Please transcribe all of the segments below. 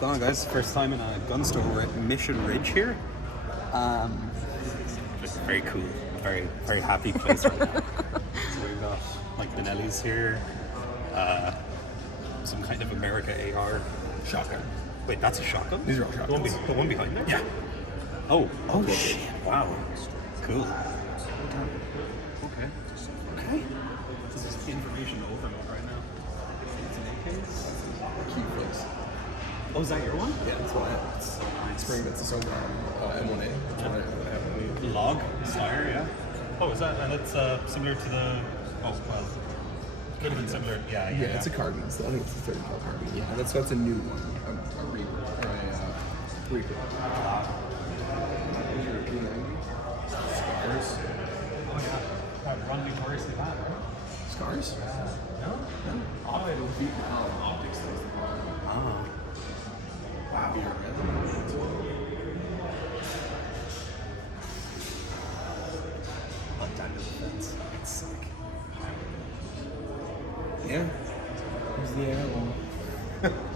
going on, guys? First time in a gun store. We're at Mission Ridge here. It's very cool. Very, very happy place right now. So we've got like Benelli's here. Some kind of America AR shotgun. Wait, that's a shotgun? These are all shotguns. The one behind there? Yeah. Oh shit! Wow. Cool. Okay. This is information overload right now. It's an AK. Key flicks. Oh, is that your one? Yeah, that's what I have. It's spring. That's the Sogom M1A. That's what I have. Log Steyr, yeah. Oh, is that? And it's similar to the. Oh well. Could have been similar. Yeah. It's a carbon. I think it's a 30 cal carbon. Yeah, that's a new one. A Reaper. Or a Reaper. Is your P90? Scars. Oh yeah. Run notoriously bad, right? Scars? No. It'll beat optics. Ah. Wow. Down to the fence. It's sick. Yeah. Here's the air one.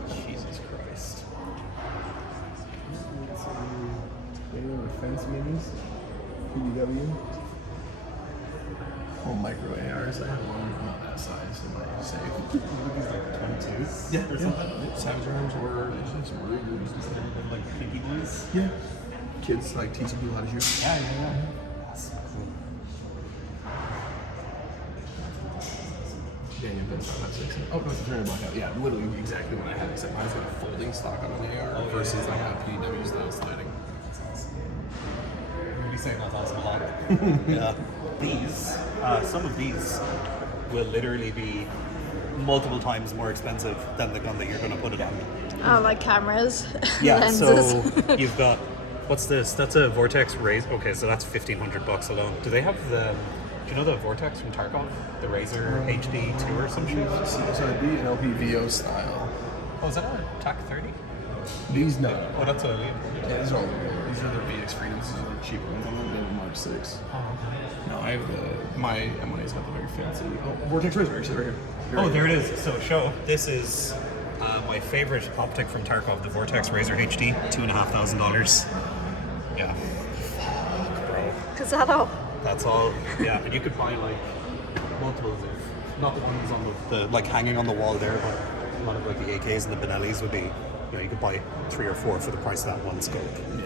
Jesus Christ. Fence minis. PDW. Oh, micro ARs. I have one not that size in my safe. These like 22s? Yeah. Or something? Savage Arms or some Ruger's and stuff. Like pinky boys? Yeah. Kids like teaching people how to shoot. Yeah. That's cool. Daniel Vince on that 6. Oh, no, it's a turn blackout. Yeah, literally exactly what I had, except mine's got a folding stock on an AR versus like a PW style sliding. You'd be saying that's awesome a lot. Yeah. These, some of these will literally be multiple times more expensive than the gun that you're going to put it on. Oh, like cameras, Yeah, lenses. so you've got, what's this? That's a Vortex Razor. Okay, so that's $1,500 alone. Do they have the, do you know the Vortex from Tarkov? The Razor HD 2 or some shit? CSRB and LPVO style. Oh, is that a TAC 30? These, no. Oh, that's a Elite. Yeah, these are all these are the VX Freedoms. These are the cheaper ones. I'm not getting Mark 6. Oh, okay. No, I have my M1A's got the very fancy. Oh, Vortex Razor, actually, right here. Oh, there it is. So show. This is my favorite optic from Tarkov, the Vortex Razor HD, $2,500. Yeah. Fuck, bro. Is that all? That's all. Yeah, and you could buy like multiples of, not the ones on the like hanging on the wall there, but a lot of like the AKs and the Benellis would be, you know, you could buy 3 or 4 for the price of that one scope. Yeah.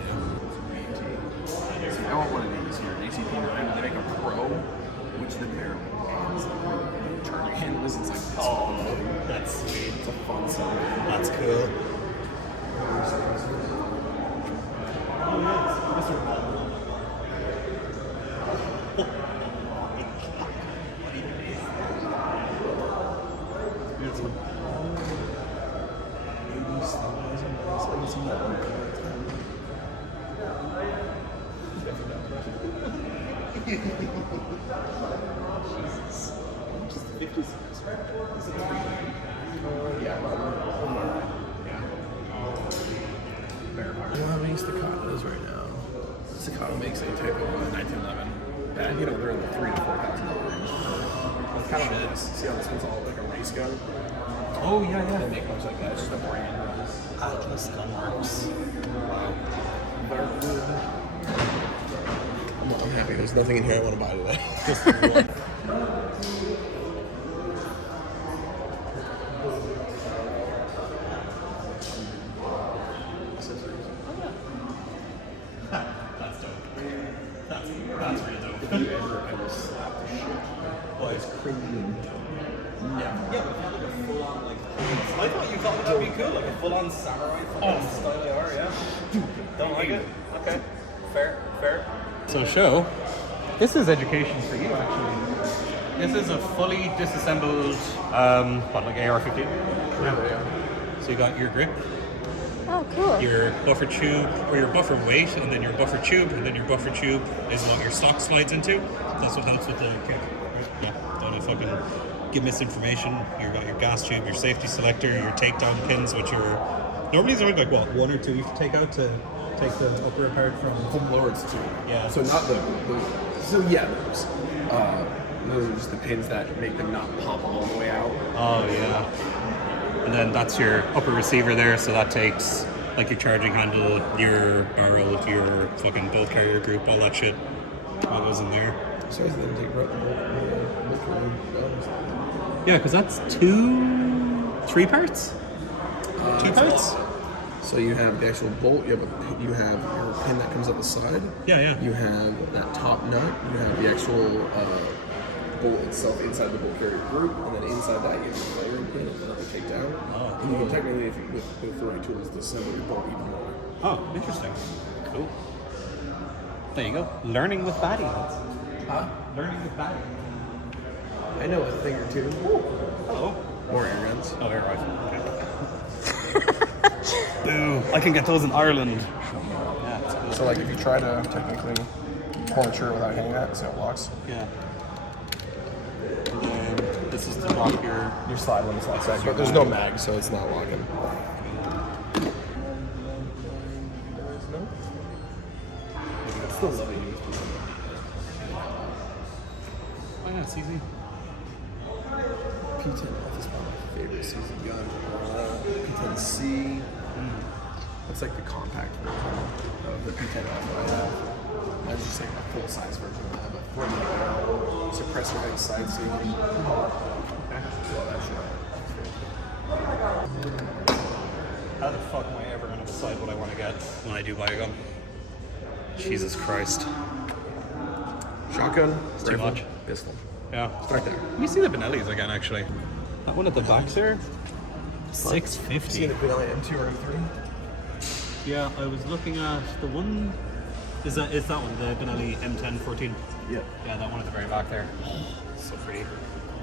I want one of these here, ACP9. They make a Pro, which the barrel and charging handle is. It's like this. Oh, that's sweet. It's a fun setup. That's cool. I don't have any staccatos right now. Staccato makes a type of 1911. That, you know, they're in the $3,000 to $4,000 range. Kind of nice. See how this one's all like a race gun? Oh, yeah. They make much like that. It's just a brand. Atlas Gunworks. I'm happy. There's nothing in here I want to buy today. Just one. That's dope. That's real dope. If you ever slap the shit. Oh, it's Crimson. Never. Yeah, but if you had like a full-on, like, I thought you thought that'd be cool, like a full-on samurai style AR, yeah. Don't like it? Okay. Fair. So show, this is education for you actually. This is a fully disassembled, like AR-15? Yeah. So you got your grip, Oh, cool. your buffer tube, or your buffer weight, and then your buffer tube, and then your buffer tube is what your stock slides into. That's what helps with the kick. Yeah, don't know if I can give misinformation. You've got your gas tube, your safety selector, your takedown pins, which are normally there's only like what 1 or 2 you have to take out to take the upper apart from Lords too. Yeah. So not those. Those are just the pins that make them not pop all the way out. Oh yeah. And then that's your upper receiver there, so that takes like your charging handle, your barrel, your fucking bolt carrier group, all that shit. All goes in there. So they didn't take bolt carrier. Yeah, because that's 3 parts? 2 parts? So you have the actual bolt, you have your pin that comes up the side. Yeah. You have that top nut, you have the actual bolt itself inside the bolt carrier group, and then inside that you have the layering pin and another take down. Oh, And you can technically, if you, with the right tools, disassemble your bolt even more. Oh, interesting. Cool. There you go. Learning with Batty. Huh? Learning with Batty. I know a thing or two. Hello. More air guns. Oh, air rifle. Okay. Boo. I can get those in Ireland. Yeah, it's cool. So like if you try to technically pull the trigger without hitting that, so it locks. Yeah. And then this is to lock your... Your slide when it's outside, but there's no mag, so it's not locking. Still love it. Oh yeah, it's easy. P10F is one of my favorite season guns. P10C. That's like the compact version of the P10F that I have. Mine's just like a full size version of that, but for the suppressor head side so you can blow that shit out. How the fuck am I ever going to decide what I want to get when I do buy a gun? Jesus Christ. Shotgun, It's too much. pistol. Yeah. Right there. You see the Benellis again, actually. That one at the back there? Seen $650. the Benelli M2 or M3? Yeah, I was looking at the one. Is that one, the Benelli M1014? Yeah. Yeah, that one at the very back there. So pretty. I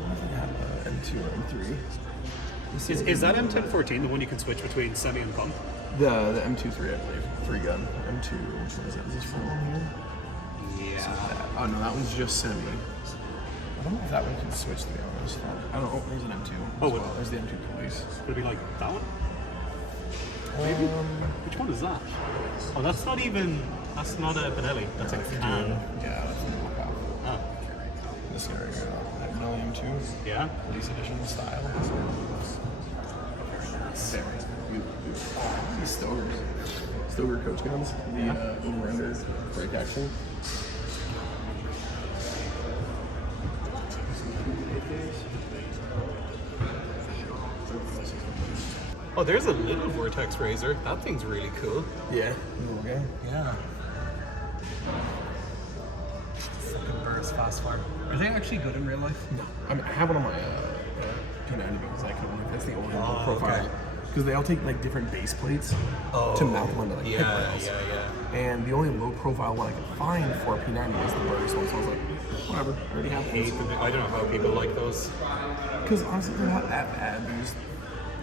don't think I have M2 or M3. Is that M1014 the one you can switch between semi and pump? The M23, I believe. 3-gun. M2, which one is that? Is this front one here? Yeah. Oh no, that one's just semi. I don't know if that one can switch, to be honest. I don't know. Oh, there's an M2. Oh, as well. There's the M2 police. Would it be like that one? Maybe. Which one is that? Oh, that's not a Benelli. That's a can. Yeah, that's the knockoff. Oh. This guy right here, that Benelli M2, Yeah? police edition style. Very nice. These Stogers. Stoger coach guns. The over-render break action. Oh, there's a little Vortex Razor. That thing's really cool. Yeah. Okay. Yeah. Fucking burst fast fire. Are they actually good in real life? No. I have one on my P90 because I couldn't. That's the only profile. okay. Because they all take like different base plates to mount them onto like hip rails. yeah. And the only low profile one I could find for a P90 is the burst one. So I was like, whatever, I already have these. I don't know how people like those. Because honestly, they're not that bad. They're just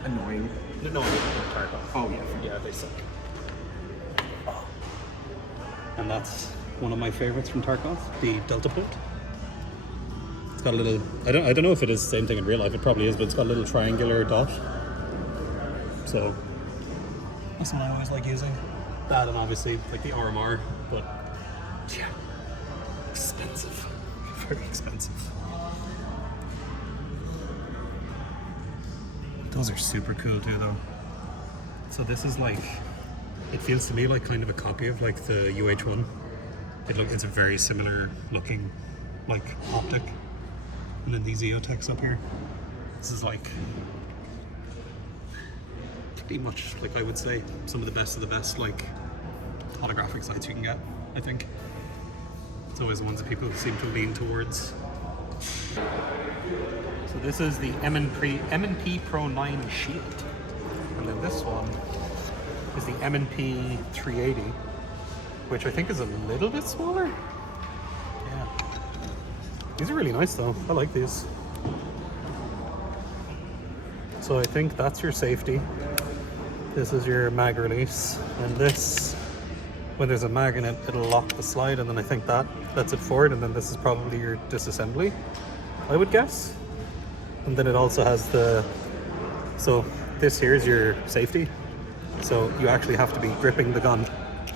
annoying. No, Tarkov. Oh yeah. Yeah, they suck. And that's one of my favorites from Tarkov, the Delta Point. It's got a little. I don't know if it is the same thing in real life. It probably is, but it's got a little triangular dot. So that's what I always like using. That and obviously like the RMR, but yeah, expensive, very expensive. Those are super cool too, though. So this is like, it feels to me like kind of a copy of like the UH-1. It's a very similar looking like optic, and then these EOTechs up here. This is like pretty much like I would say some of the best like holographic sights you can get. I think it's always the ones that people seem to lean towards. So this is the M&P Pro 9 Shield, and then this one is the M&P 380, which I think is a little bit smaller. Yeah, these are really nice though. I like these. So I think that's your safety. This is your mag release, and this, when there's a mag in it, it'll lock the slide, and then I think that lets it forward, and then this is probably your disassembly, I would guess. And then it also has so this here is your safety. So you actually have to be gripping the gun,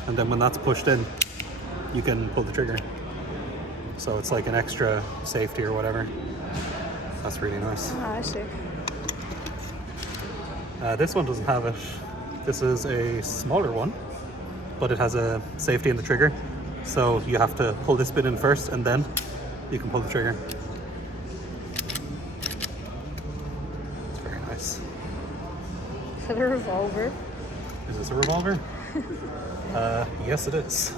and then when that's pushed in, you can pull the trigger. So it's like an extra safety or whatever. That's really nice. Oh, I see. This one doesn't have it. This is a smaller one, but it has a safety in the trigger. So you have to pull this bit in first and then you can pull the trigger. It's very nice. Is that a revolver? Is this a revolver? Yes, it is.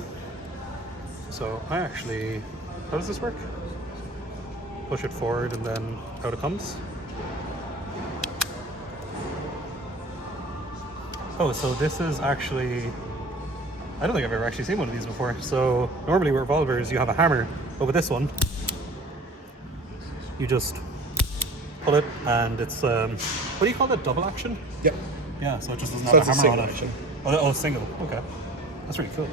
So I actually, how does this work? Push it forward and then out it comes. Oh, so this is actually, I don't think I've ever actually seen one of these before. So normally with revolvers you have a hammer, but with this one, you just pull it and it's, what do you call it, double action? Yep. Yeah, so it just doesn't So have a it's a hammer on single it. action. Oh, single, okay. That's really cool.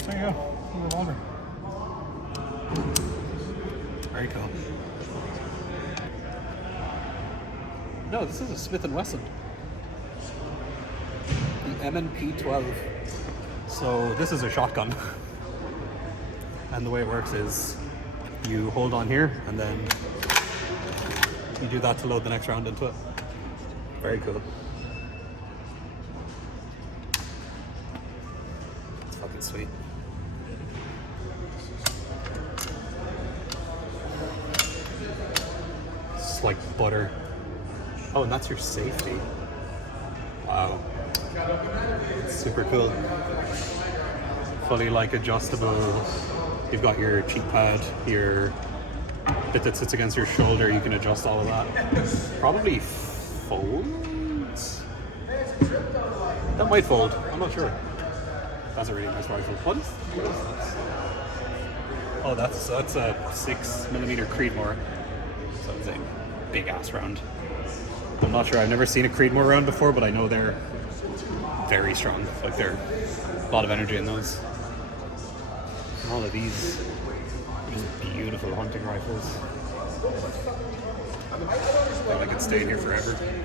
So there you go, a revolver. Very cool. No, this is a Smith & Wesson. The M&P 12. So this is a shotgun. And the way it works is you hold on here and then you do that to load the next round into it. Very cool. It's fucking sweet. It's like butter. Oh, and that's your safety. Wow. It's super cool. Fully like adjustable. You've got your cheek pad, your bit that sits against your shoulder, you can adjust all of that. Probably folds? That might fold, I'm not sure. That's a really nice rifle. What is this? Oh, that's a 6mm Creedmoor. So it's a big ass round. I'm not sure, I've never seen a Creedmoor round before, but I know they're very strong. Like they're a lot of energy in those. And all of these are just beautiful hunting rifles. I could stay in here forever.